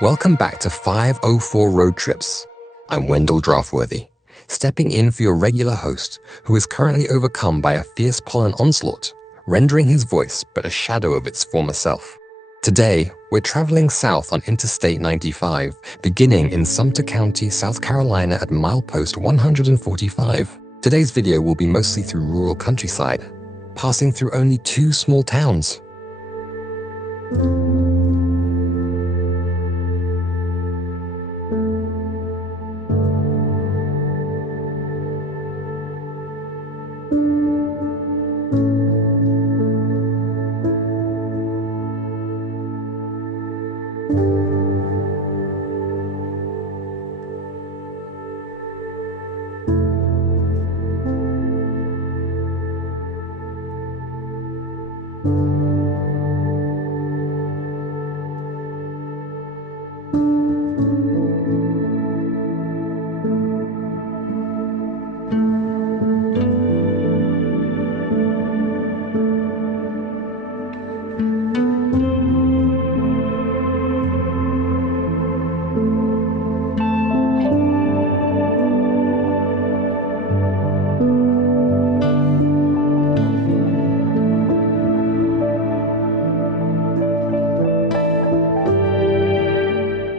Welcome back to 504 Road Trips. I'm Wendell Draftworthy, stepping in for your regular host, who is currently overcome by a fierce pollen onslaught, rendering his voice but a shadow of its former self. Today, we're traveling south on Interstate 95, beginning in Sumter County, South Carolina at milepost 145. Today's video will be mostly through rural countryside, passing through only 2 small towns.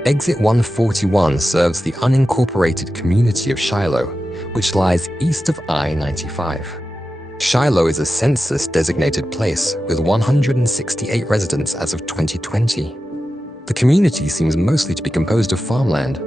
Exit 141 serves the unincorporated community of Shiloh, which lies east of I-95. Shiloh is a census-designated place with 168 residents as of 2020. The community seems mostly to be composed of farmland.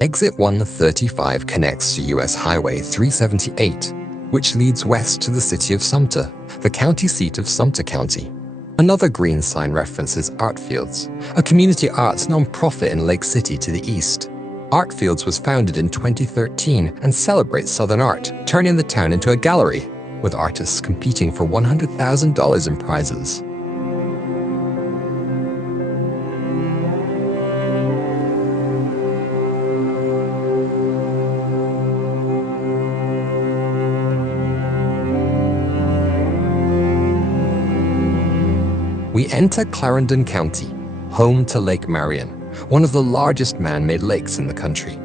Exit 135 connects to US Highway 378, which leads west to the city of Sumter, the county seat of Sumter County. Another green sign references Artfields, a community arts nonprofit in Lake City to the east. Artfields was founded in 2013 and celebrates Southern art, turning the town into a gallery, with artists competing for $100,000 in prizes. We enter Clarendon County, home to Lake Marion, one of the largest man-made lakes in the country.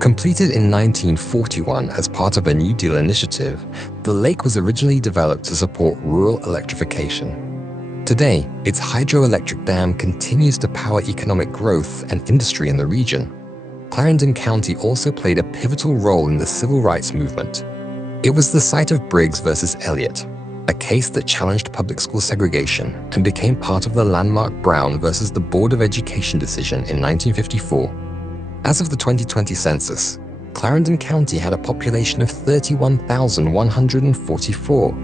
Completed in 1941 as part of a New Deal initiative, the lake was originally developed to support rural electrification. Today, its hydroelectric dam continues to power economic growth and industry in the region. Clarendon County also played a pivotal role in the civil rights movement. It was the site of Briggs versus Elliott, a case that challenged public school segregation and became part of the landmark Brown versus the Board of Education decision in 1954. As of the 2020 census, Clarendon County had a population of 31,144,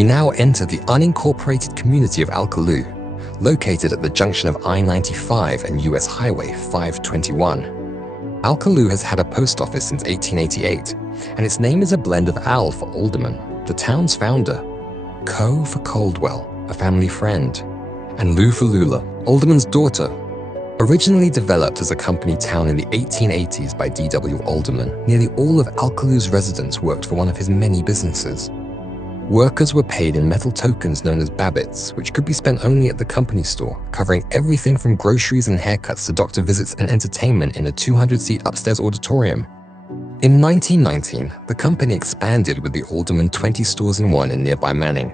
We now enter the unincorporated community of Alcolu, located at the junction of I-95 and US Highway 521. Alcolu has had a post office since 1888, and its name is a blend of Al for alderman, the town's founder, Co for Caldwell, a family friend, and Lou for Lula, alderman's daughter. Originally developed as a company town in the 1880s by D.W. Alderman, nearly all of Alcolu's residents worked for one of his many businesses. Workers were paid in metal tokens known as babbitts, which could be spent only at the company store, covering everything from groceries and haircuts to doctor visits and entertainment in a 200-seat upstairs auditorium. In 1919, the company expanded with the Alderman 20 stores in one in nearby Manning,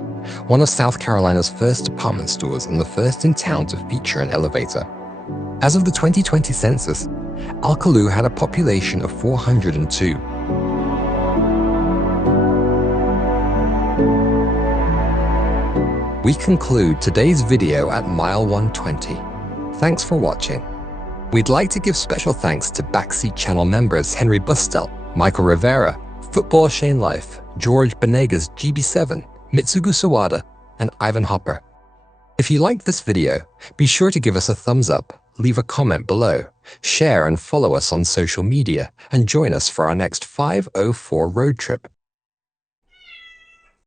one of South Carolina's first department stores and the first in town to feature an elevator. As of the 2020 census, Alcolu had a population of 402. We conclude today's video at mile 120. Thanks for watching. We'd like to give special thanks to Backseat channel members Henry Bustel, Michael Rivera, Football Shane Life, George Benegas GB7, Mitsugu Sawada, and Ivan Hopper. If you liked this video, be sure to give us a thumbs up, leave a comment below, share and follow us on social media, and join us for our next 504 road trip.